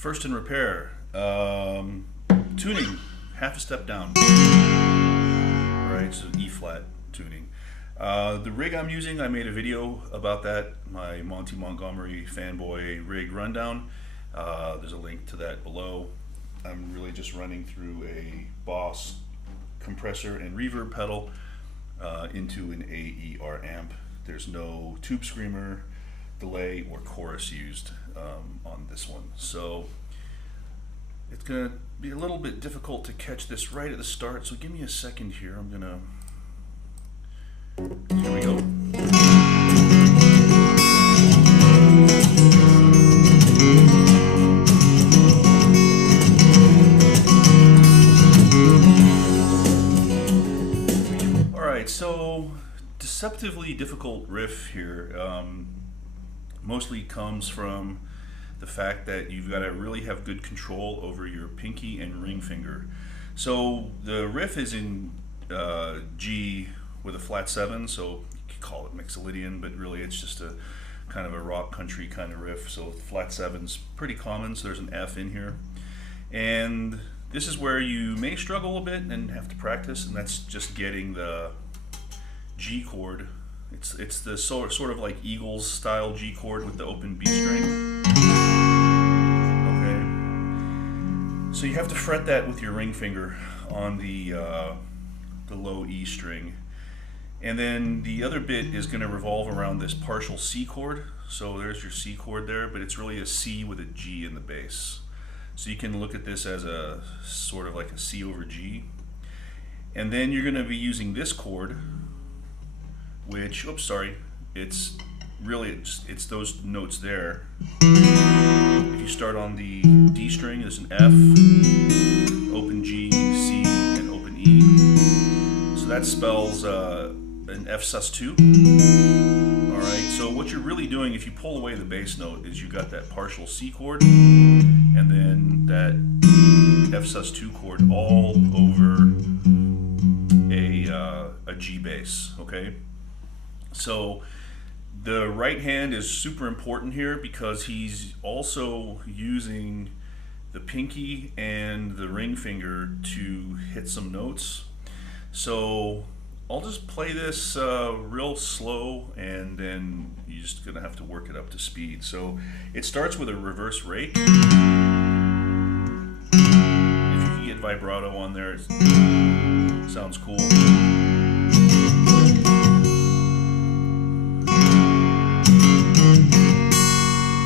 First in repair, tuning, half a step down. Alright, so E flat tuning. The rig I'm using, I made a video about that, my Monte Montgomery fanboy rig rundown. There's a link to that below. I'm really just running through a Boss compressor and reverb pedal into an AER amp. There's no tube screamer, delay, or chorus used on this one. So it's gonna be a little bit difficult to catch this right at the start, so give me a second here. Here we go. Alright, so deceptively difficult riff here. Mostly comes from the fact that you've got to really have good control over your pinky and ring finger. So the riff is in G with a flat 7, so you could call it Mixolydian, but really it's just a kind of a rock country kind of riff. So flat 7's pretty common, so there's an F in here. And this is where you may struggle a bit and have to practice, and that's just getting the G chord. It's the sort of like Eagles style G chord with the open B string. Okay, so you have to fret that with your ring finger on the low E string, and then the other bit is going to revolve around this partial C chord. So there's your C chord there, but it's really a C with a G in the bass. So you can look at this as a sort of like a C over G, and then you're going to be using this chord, which, oops, sorry, it's really, it's those notes there. If you start on the D string, there's an F, open G, C, and open E. So that spells an F sus2. Alright, so what you're really doing, if you pull away the bass note, is you got that partial C chord, and then that F sus2 chord all over a G bass, okay? So the right hand is super important here because he's also using the pinky and the ring finger to hit some notes. So I'll just play this real slow, and then you're just gonna have to work it up to speed. So it starts with a reverse rake. If you can get vibrato on there, it sounds cool.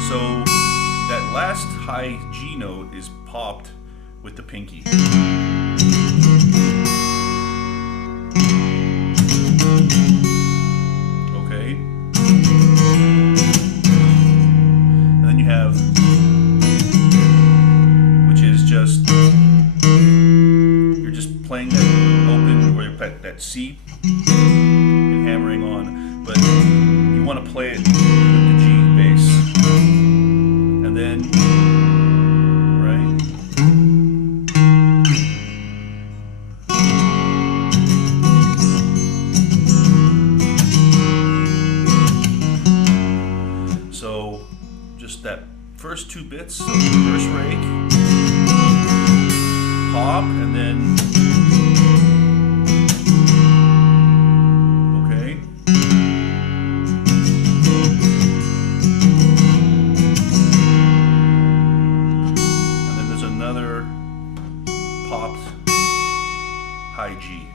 So that last high G note is popped with the pinky. Okay. And then you have, which is just, you're just playing that open, or that C and hammering on, but you want to play it with the G bass. And then, right? So just that first two bits, so reverse rake, pop, and then okay. Popped high G.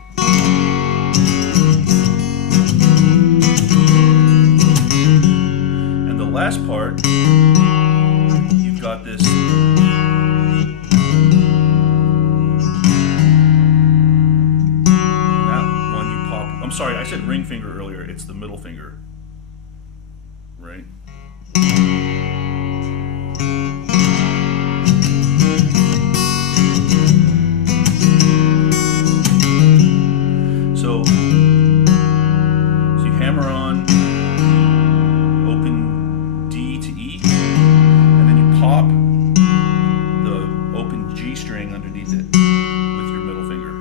And the last part, you've got this that one you pop. I'm sorry, I said ring finger earlier, it's the middle finger. Right? So you hammer on open D to E, and then you pop the open G string underneath it with your middle finger.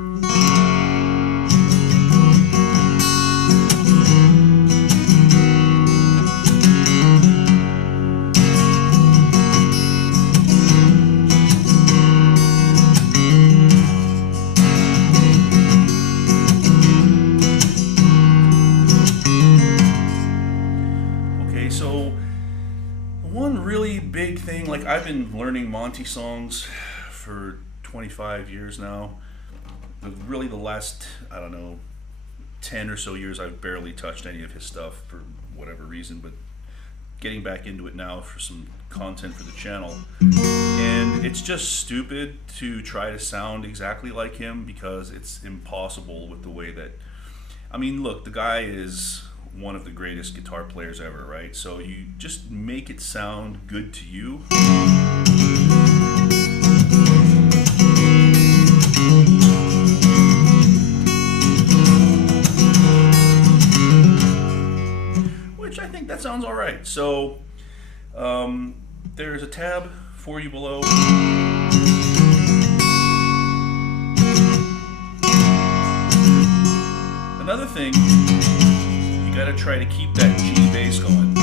big thing, like I've been learning Monte songs for 25 years now. Really the last, I don't know, 10 or so years I've barely touched any of his stuff for whatever reason, but getting back into it now for some content for the channel. And it's just stupid to try to sound exactly like him because it's impossible with the way that, I mean, look, the guy is one of the greatest guitar players ever, right? So you just make it sound good to you. Which I think that sounds all right. So there's a tab for you below. Another thing, you gotta try to keep that G bass going.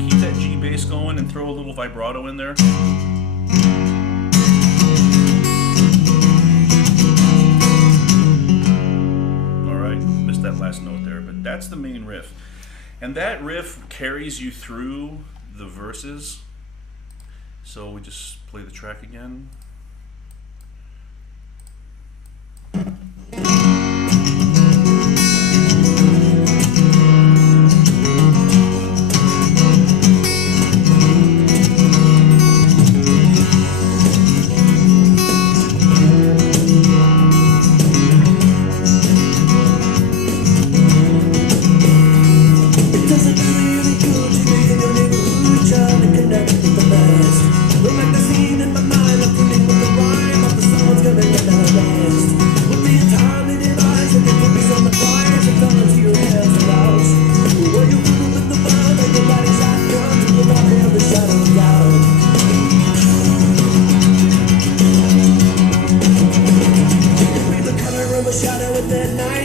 Keep that G bass going and throw a little vibrato in there. Alright, missed that last note there, but that's the main riff. And that riff carries you through the verses. So we just play the track again.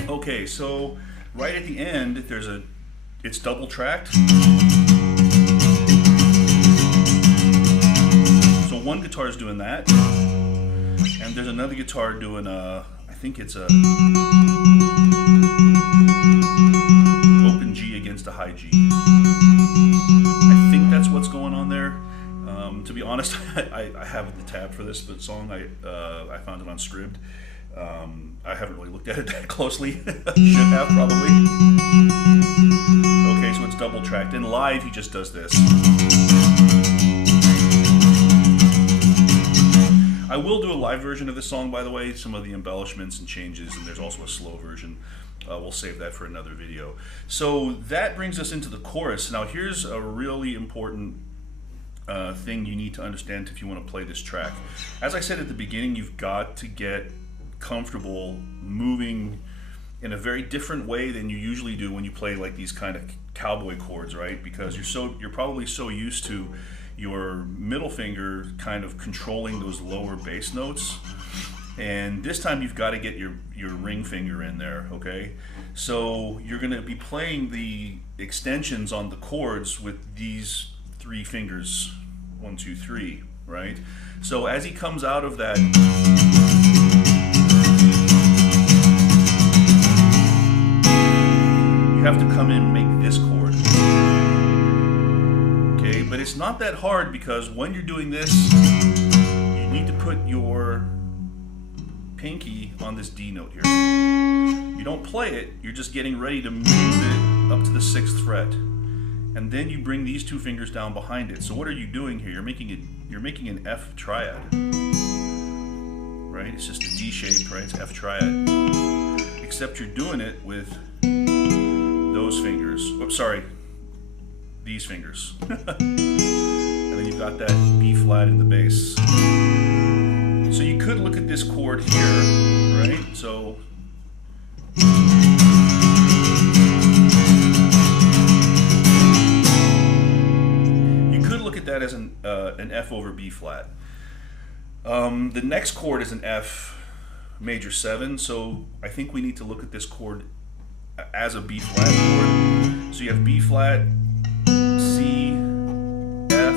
Okay, so right at the end, it's double tracked. So one guitar is doing that, and there's another guitar doing I think it's a open G against a high G. I think that's what's going on there. To be honest, I have the tab for this song. I found it on Scribd. I haven't really looked at it that closely. Should have, probably. Okay, so it's double tracked. In live, he just does this. I will do a live version of this song, by the way, some of the embellishments and changes, and there's also a slow version. We'll save that for another video. So that brings us into the chorus. Now here's a really important thing you need to understand if you want to play this track. As I said at the beginning, you've got to get comfortable moving in a very different way than you usually do when you play like these kind of cowboy chords, right? Because you're probably so used to your middle finger kind of controlling those lower bass notes, and this time you've got to get your ring finger in there, okay? So you're going to be playing the extensions on the chords with these three fingers, 1, 2, 3, right? So as he comes out of that, you have to come in and make this chord. Okay, but it's not that hard because when you're doing this, you need to put your pinky on this D note here. You don't play it, you're just getting ready to move it up to the 6th fret. And then you bring these two fingers down behind it. So what are you doing here? You're making an F triad. Right? It's just a D shape, right? It's F triad. Except you're doing it with those fingers. Oops, sorry. These fingers. And then you've got that B flat in the bass. So you could look at this chord here, right? So you could look at that as an F over B flat. The next chord is an F major 7, so I think we need to look at this chord as a B flat chord. So you have B flat, C, F,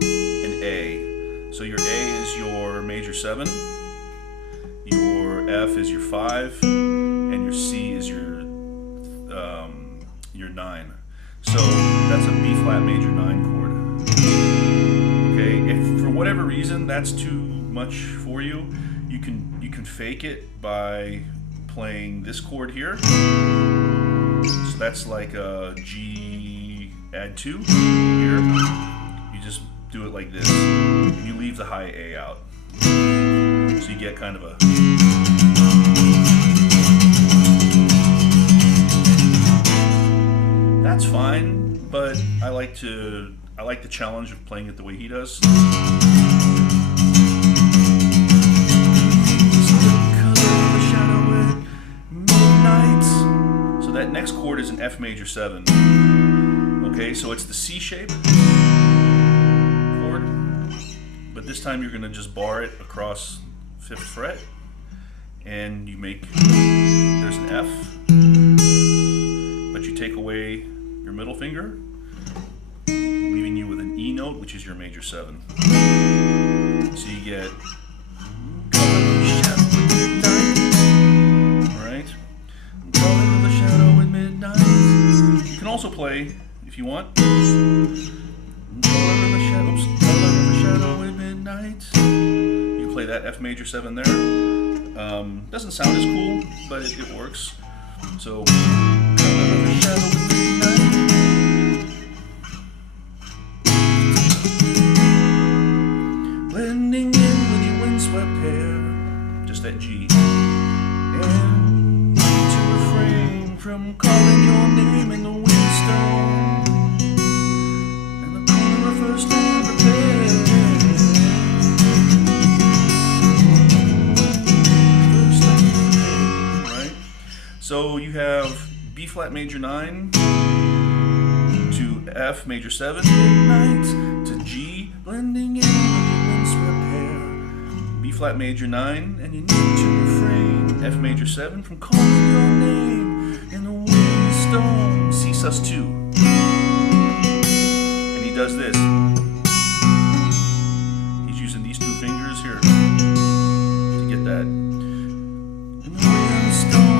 and A. So your A is your major 7, your F is your 5, and your C is your your 9. So that's a B flat major 9 chord. Okay, if for whatever reason that's too much for you, you can fake it by playing this chord here. So that's like a G add 2 here. You just do it like this, and you leave the high A out. So you get kind of a... That's fine, but I like the challenge of playing it the way he does. So that next chord is an F major 7. Okay, so it's the C shape chord, but this time you're going to just bar it across 5th fret, and you make, there's an F, but you take away your middle finger, leaving you with an E note, which is your major 7. So you get, alright, you can also play, if you want, you can play that F major 7 there. Doesn't sound as cool, but it works. So, blending in with your windswept hair, just that G, and to refrain from calling your name in the windstone, and the corner of first and repair. So you have B flat major 9 to F major 7 midnight to G, blending in with your windswept hair. B flat major 9, and you need to refrain, F major 7, from calling your name in the windstone. C sus2. And he does this. He's using these 2 fingers here to get that. In the windstone.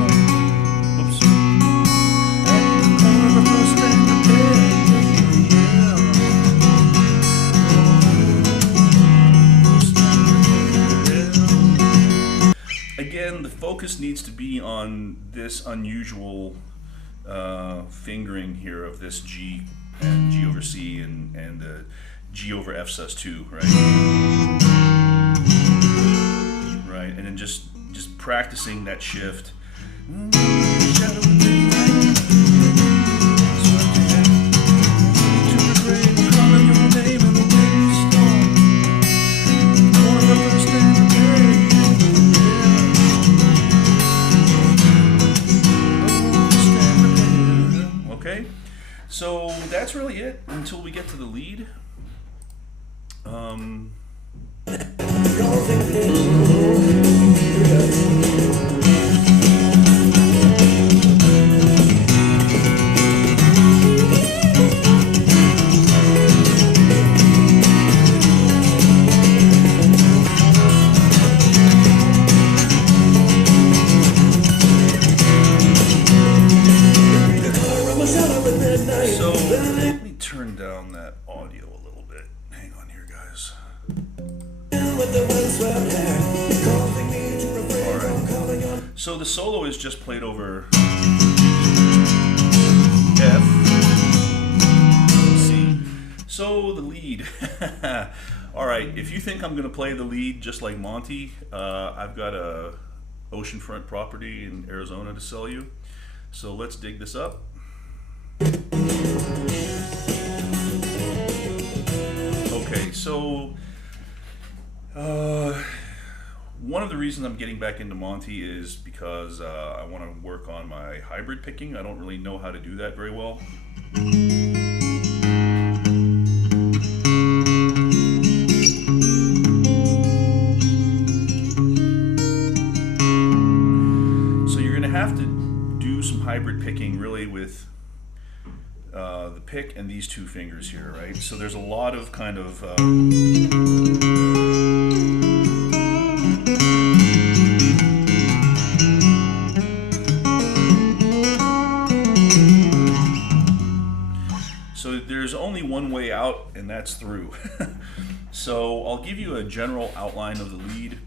Again, the focus needs to be on this unusual fingering here of this G and G over C and the G over F sus2, right? Right, and then just practicing that shift. So that's really it until we get to the lead. So let me turn down that audio a little bit. Hang on here, guys. Alright. So the solo is just played over F, C. So the lead. Alright, if you think I'm going to play the lead just like Monte, I've got a oceanfront property in Arizona to sell you. So let's dig this up. Okay, so one of the reasons I'm getting back into Monte is because I want to work on my hybrid picking. I don't really know how to do that very well. So you're going to have to do some hybrid picking really with the pick and these 2 fingers here, right? So there's a lot of kind of only one way out, and that's through. So I'll give you a general outline of the lead.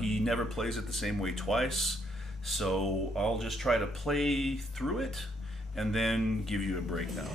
He never plays it the same way twice, so I'll just try to play through it and then give you a breakdown.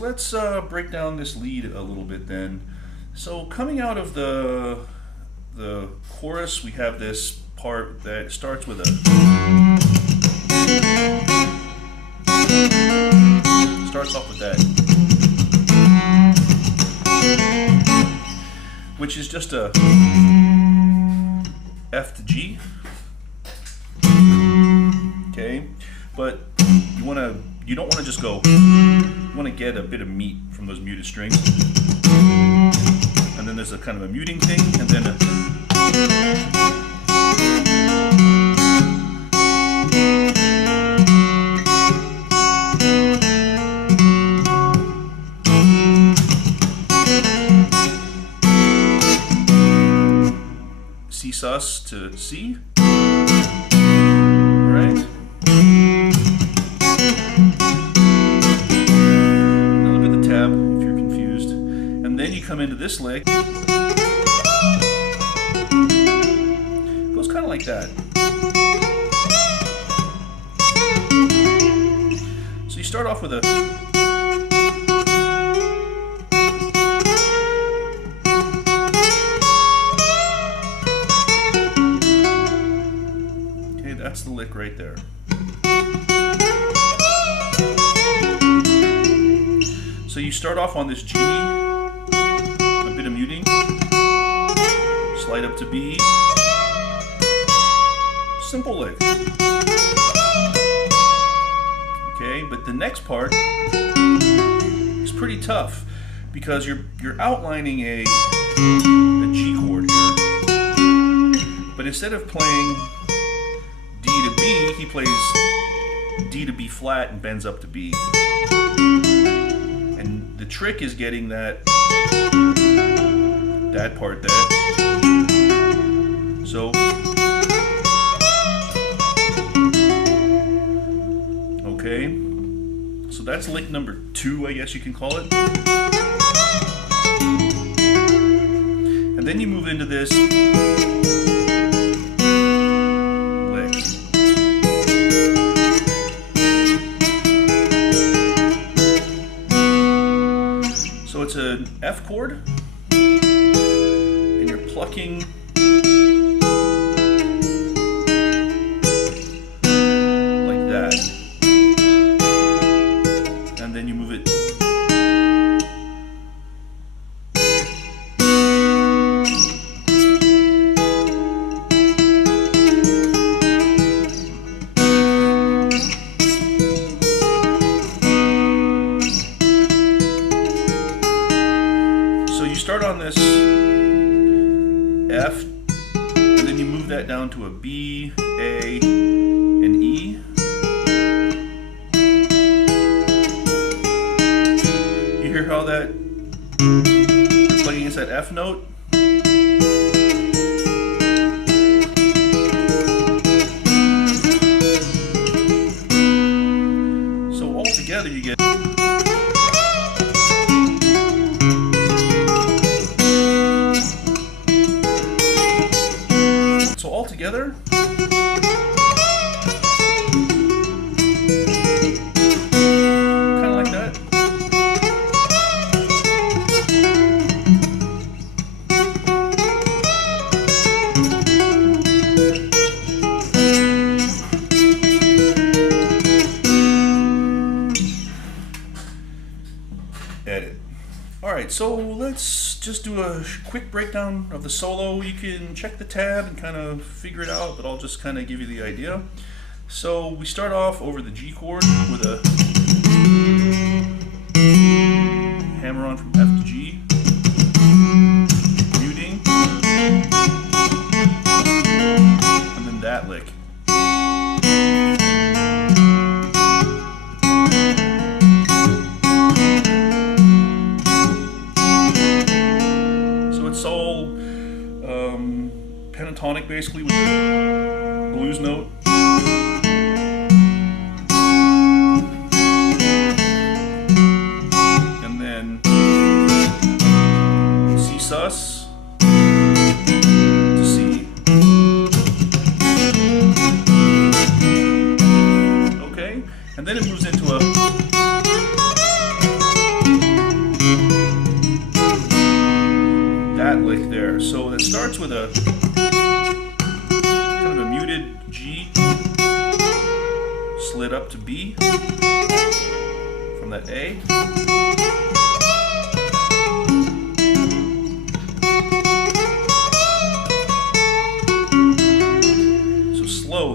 Let's break down this lead a little bit then. So coming out of the chorus, we have this part that starts with a, starts off with that, which is just a F to G. Okay, but you don't want to just go. You want to get a bit of meat from those muted strings, and then there's a kind of a muting thing, and then a, C sus to C, right? Come into this lick, goes kind of like that. So you start off with a, okay, that's the lick right there. So you start off on this G, bit of muting, slide up to B, simple lick. Okay, but the next part is pretty tough because you're outlining a G chord here, but instead of playing D to B, he plays D to B flat and bends up to B. And the trick is getting that part there. So okay, so that's lick number 2, I guess you can call it. And then you move into this lick. So it's an F chord, and you're plucking like that, and then you move it start on this F, and then you move that down to a B, A, and E. You hear how that you're playing against that F note? So all together you get together. Kind of like that. Edit. Alright, so let's just do a quick breakdown of the solo. You can check the tab and kind of figure it out, but I'll just kind of give you the idea. So we start off over the G chord with a hammer on from F to G, muting, and then that lick. So it's all pentatonic basically with the blues note. Sus to C. Okay, and then it moves into a that lick there. So it starts with a kind of a muted G, slid up to B from that A.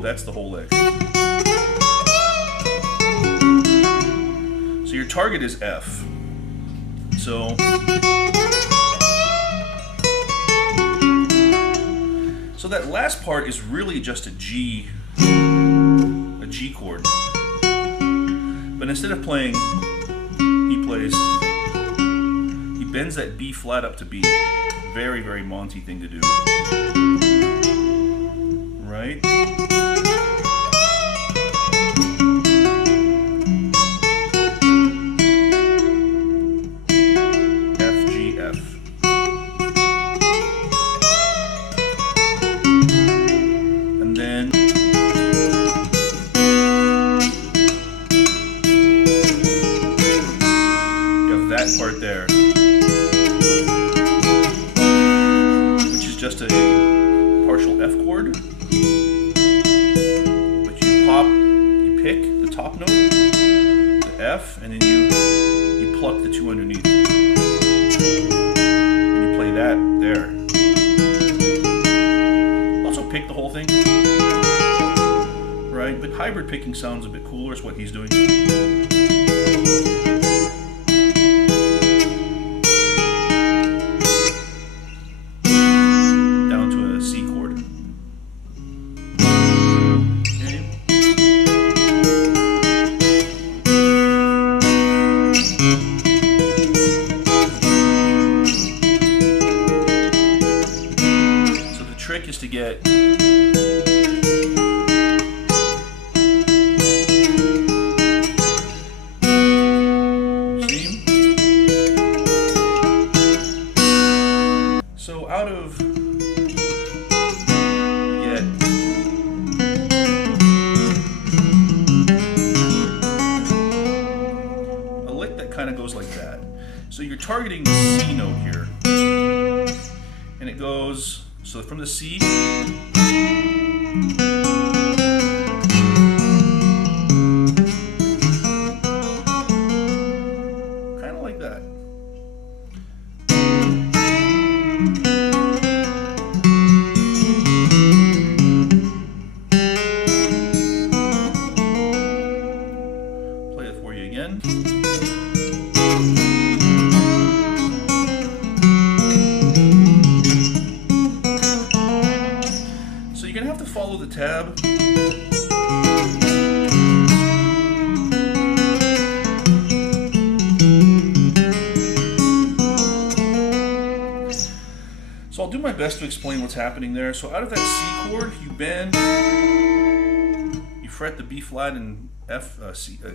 That's the whole lick. So your target is F. So that last part is really just a G chord. But instead of playing, he bends that B flat up to B. Very, very Monte thing to do. Right? Part there, which is just a partial F chord, but you pick the top note, the F, and then you pluck the two underneath, and you play that there. Also pick the whole thing, right? But hybrid picking sounds a bit cooler, is what he's doing. Trick is to get see? So out of get a lick that kind of goes like that. So you're targeting the C note here, and it goes. So from the C, kind of like that. Play it for you again. You're going to have to follow the tab. So I'll do my best to explain what's happening there. So out of that C chord, you bend, you fret the B flat and F,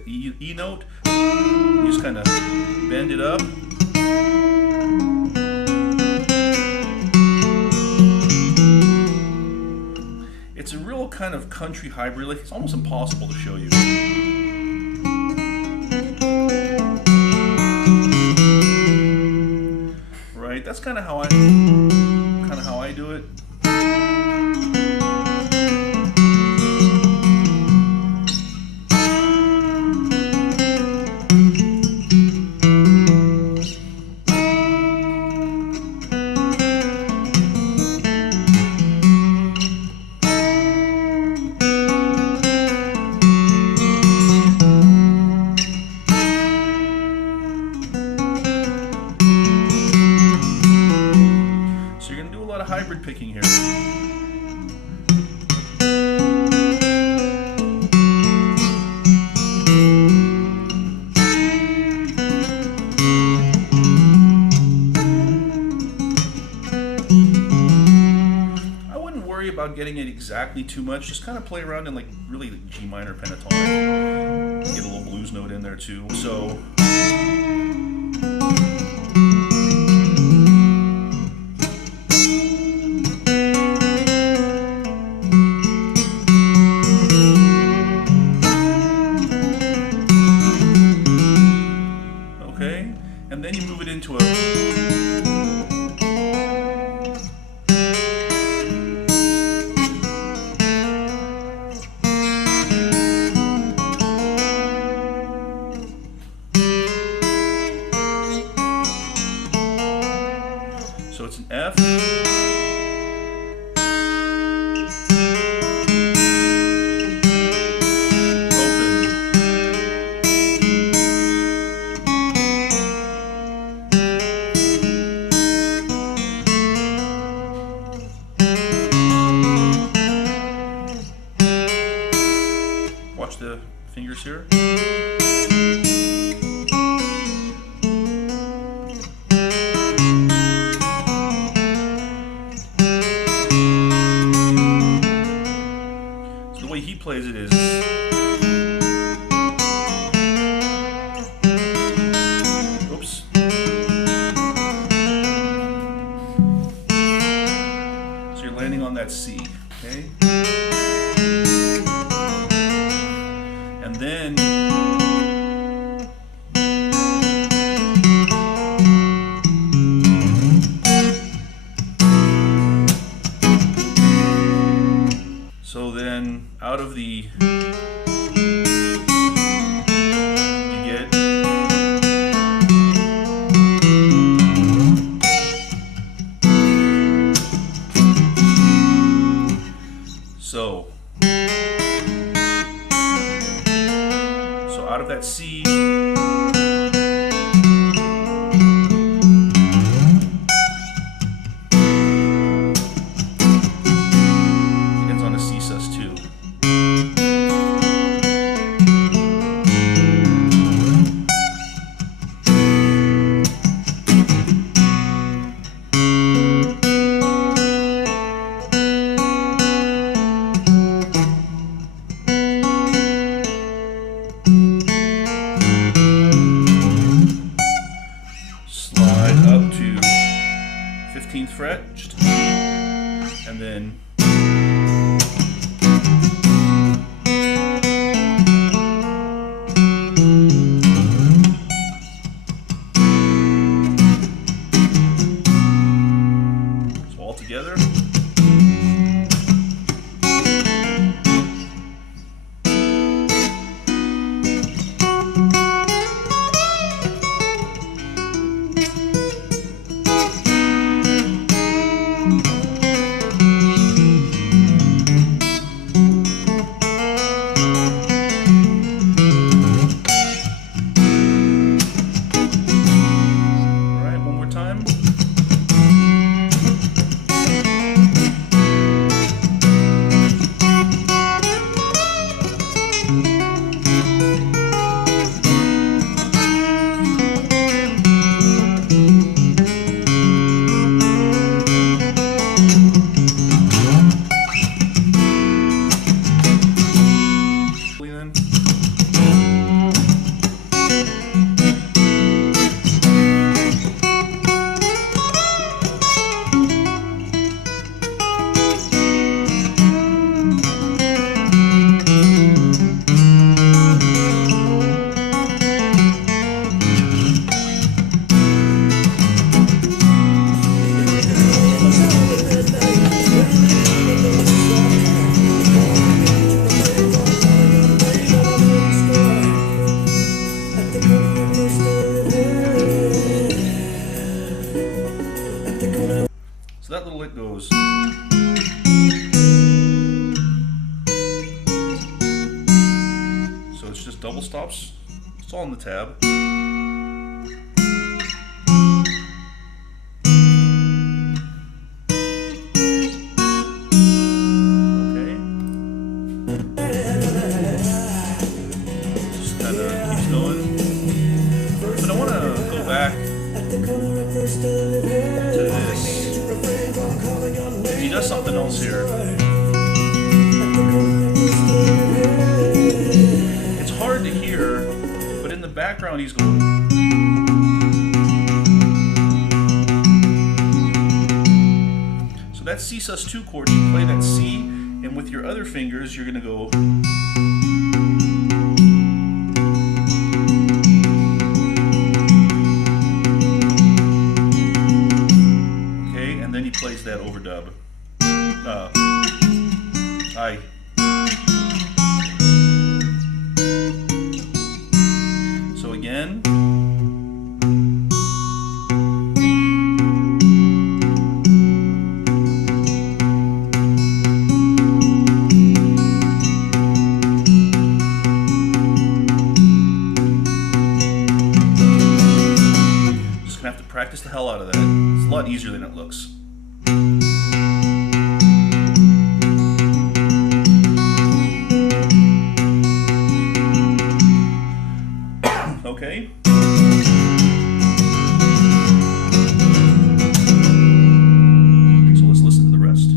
E note. You just kind of bend it up. It's a real kind of country hybrid lick. It's almost impossible to show you. Right? That's kind of how I do it. exactly too much. Just kind of play around in like really G minor pentatonic. Get a little blues note in there too. So. Okay, and then you move it into a. So it's an F, open, watch the fingers here. The way he plays it is oops. So you're landing on that C, okay? And then out of the you get so out of that C ends on a C sus2. Slide up to 15th fret, just a G, and then so all together. So that little lick goes. So it's just double stops. It's all in the tab. Okay. Just kind of keeps going. But I want to go back to this. He does something else here. background he's going. So that C sus2 chord, you play that C, and with your other fingers you're going to go. Okay, and then he plays that overdub. I. So again. Just gonna have to practice the hell out of that. It's a lot easier than it looks. Okay. So let's listen to the rest.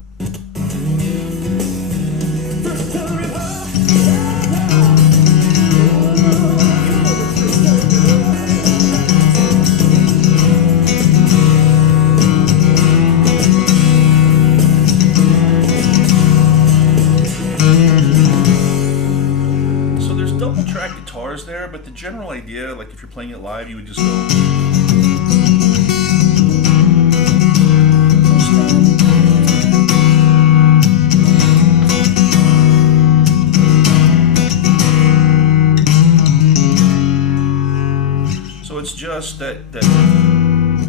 So there's double track guitars there, but the general idea, like if you're playing it live, you would just go. So it's just that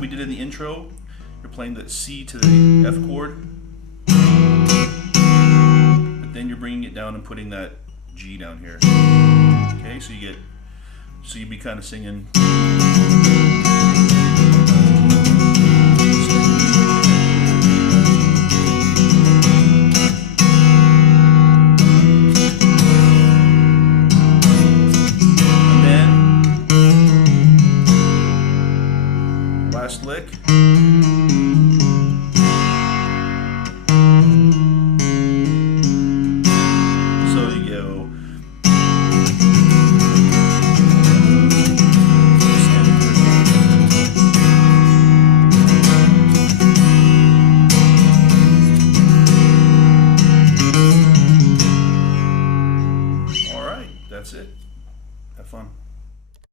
we did in the intro. You're playing the C to the F chord, but then you're bringing it down and putting that G down here. Okay, so you'd be kind of singing. And then last lick.